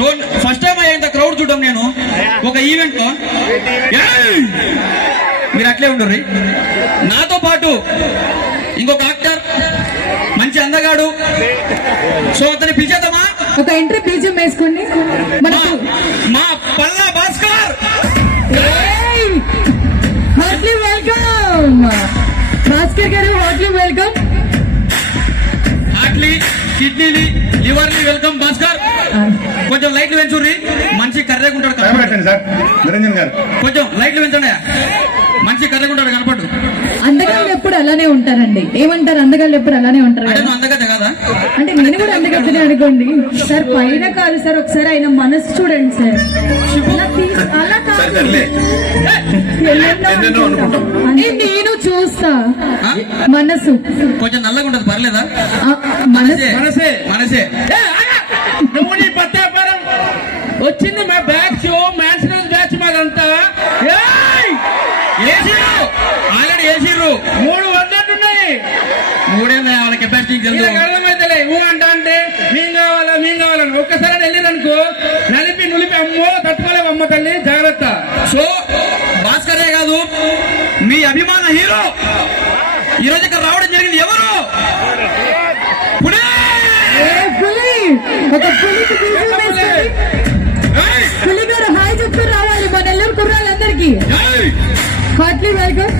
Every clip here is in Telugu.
సో ఫస్ట్ టైం అయ్యేంత క్రౌడ్ చూడడం నేను ఒక ఈవెంట్ లో. మీరు అట్లే ఉండరు. నాతో పాటు ఇంకొక యాక్టర్ మంచి అందగాడు. సో అతని పిలిచేద్దామా? ఒక ఎంట్రీ బీజం వేసుకోండి. మా Palla Bhaskar. Heartly welcome Bhaskar garu. Heartly welcome. Heartly, కిడ్నీలి, లివర్లీ వెల్కమ్ భాస్కర్. కొంచెం లైట్లు పెంచుర్రి, మంచి కర్రేకుంటాడు. నిరంజన్ గారు కొంచెం లైట్లు పెంచండి, మంచి కర్రేకుంటాడు కనపడు. అందగాళ్ళు ఎప్పుడు అలానే ఉంటారండి. ఏమంటారు? అందగాళ్ళు ఎప్పుడు అలానే ఉంటారు. అందగతే కదా అంటే నేను కూడా అందగత్తనే అనుకోండి సార్. పైన కాదు సార్, ఒకసారి ఆయన మనసు చూడండి సార్. అలా కాదు, నేను చూస్తా. మనసు కొంచెం నల్లగా ఉంటది, పర్లేదా? మనసే మనసే వచ్చింది మా బ్యాచ్, మ్యాన్షనల్ బ్యాచ్ మాదంతా. ఆల్రెడీ వేసిర్రు. 300 ఉన్నాయి. 3 వాళ్ళ కెపాసిటీ అర్థమైతలే. అంటా అంటే మేము కావాలని ఒక్కసారి వెళ్ళిరనుకో, నలిపి నులిపి అమ్మో తట్టుకోలేవు. అమ్మ తల్లి జాగ్రత్త. సో భాస్కరే కాదు, మీ అభిమాన హీరో ఈరోజు ఇక్కడ రావడం జరిగింది. ఎవరు? పులి గారు హాయ్ చెప్తూ రావాలి మన నెల్లూరు కుర్రాళ్ళందరికీ. Heartly welcome.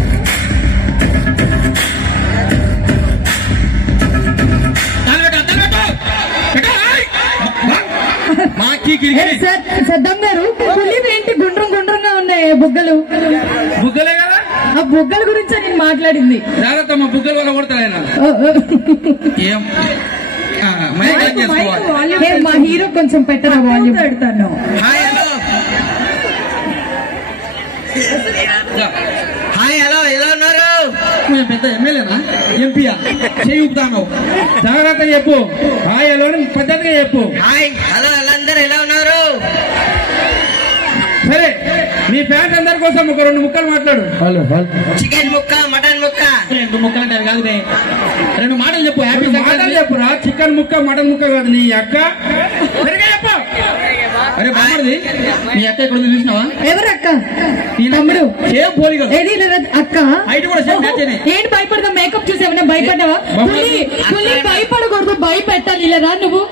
సద్దం గారు, పులి ఏంటి గుండ్రంగా ఉన్నాయి బుగ్గలు? బుగ్గలే కదా, ఆ బుగ్గల గురించి నేను మాట్లాడింది. జాగ్రత్త, మా బుగ్గల వల్ల కొడతారు ఆయన. మా హీరో కొంచెం పెట్టరా వాల్యూమ్. పెడతాను. హాయ్ హలో, ఎలా ఉన్నారు? కొంచెం పెద్ద ఎమ్మెల్యేనా ఎంపీయా? చేయుతాను. జాగ్రత్త చెప్పు. హాయ్ హలో పద్ధతిగా చెప్పు. హాయ్ హలో, అందరూ ఎలా ఉన్నారు? సరే, మీ ఫ్యాన్స్ అందరి కోసం ఒక 2 ముక్కలు మాట్లాడు. చికెన్ ముక్క, మటన్ ముక్క. 2 ముక్కలు అంటే కాదు, 2 మాటలు చెప్పు. హ్యాపీ మాటలు చెప్పురా. చికెన్ ముక్క, మటన్ ముక్క కాదు. నీ అక్క సరిగా చెప్పు. అరే బామ్మది, నీ అక్క ఎక్కడ చూసినావా? ఎవరక్క? తమ్ముడు. ఏది అక్క? ఏంటి భయపడదా? మేకప్ చూసి ఏమన్నా భయపడ్డావా? పులి భయపడకూడదు, భయపెట్టాలి. ఇలా రా నువ్వు.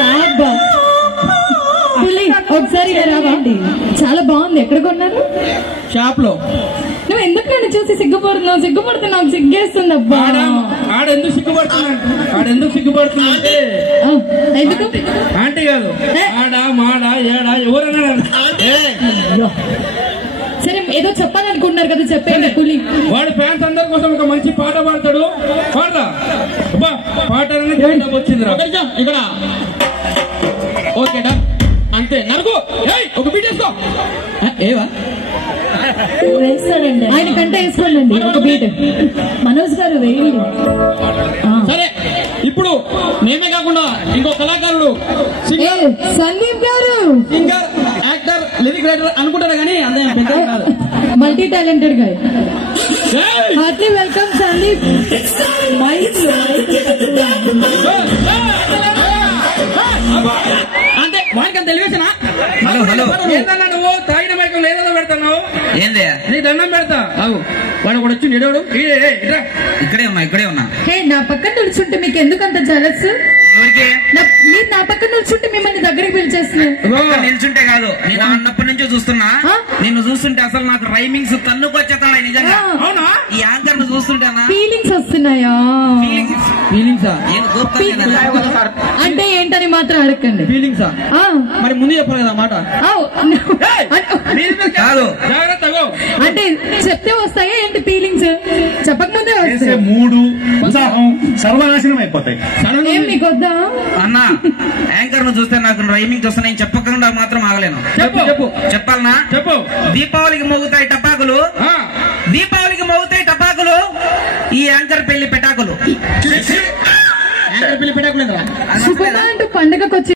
రాబ్బా పులి, ఒకసారి రావండి. చాలా బాగుంది. ఎక్కడ కొన్నారు? షాప్ లో. నువ్వు ఎందుకు నన్ను చూసి సిగ్గుపడుతున్నావు? నాకు సిగ్గేస్తుంది అబ్బా. ఆడెందుకు సిగ్గుపడుతున్నా అంటే ఎందుకు ఆంటీ కాదు, ఆడా మాడా ఏడా ఎవరన్నా. సరే, ఏదో చెప్పాలనుకుంటున్నారు కదా, చెప్పండి. పులి వాడు ఫ్యాన్స్ అందరి కోసం ఒక మంచి పాట పాడతాడు. పాడరా పాట వచ్చింది ఇక్కడ. ఓకే డా, అంతే. నరుకు ఒక బీట్ వేసుకో. ఏవా వేస్తాడండి ఆయన కంటే వేసుకోండి ఒక బీట్. మనోజ్ గారు వేయండి. సరే, ఇప్పుడు మేమే కాకుండా ఇంకో కళాకారుడు, సందీప్ గారు, సింగర్, యాక్టర్, లిరిక్ రైటర్ అనుకుంటారు కానీ అంతే పెద్ద కాదు. మల్టీ టాలెంటెడ్ గా. Heartily welcome Sandeep. అంటే వానికి అంత తెలివేసినా? హలో హలో, ఏందన్నా నువ్వు తాగిన మైకం లేదో పెడతావు? ఏందే నీ దండం పెడతా. వాడు కూడా వచ్చి నిడవడు. ఇక్కడే ఉన్నా. నా పక్కన నిల్చుంటే మీకు ఎందుకు అంత జలస్? మీరు నా పక్కన నిల్చుంటే మిమ్మల్ని దగ్గరికి పిలిచేస్తున్నా. నిల్చుంటే కాదు, నేను అన్నప్పటి నుంచో చూస్తున్నా. నిన్ను చూస్తుంటే అసలు నాకు రైమింగ్స్ తన్నుకొచ్చేస్తాడు నిజంగా. అవునా? ఈ యాంకర్ ను చూస్తుంటేనా ఫీలింగ్స్ వస్తున్నాయా? ఫీలింగ్సా? అంటే ఏంటని మాత్రం అడగండి. ఫీలింగ్సా? మరి ముందు చెప్పాలి కదా మాట. జాగ్రత్తగా అంటే చెప్తే వస్తాయా ఏంటి ఫీలింగ్స్? చెప్పకముందే వస్తాయి. మూడు ఉత్సాహం సర్వనాశనం అయిపోతాయి. ఏం మీకు వద్దా అన్నా? యాంకర్ ను చూస్తే నాకు రైమింగ్ చూస్తే నేను చెప్పకుండా మాత్రం ఆగలేను. చెప్పాలనా? చెప్పు. దీపావళికి మోగుతాయి టపాకులు, దీపావళికి మోగుతాయి టపాకులు, ఈ యాంకర్ పెళ్లి పెటాకులు. యాంకర్ పెళ్లి పెటాకులు పండుగకు వచ్చి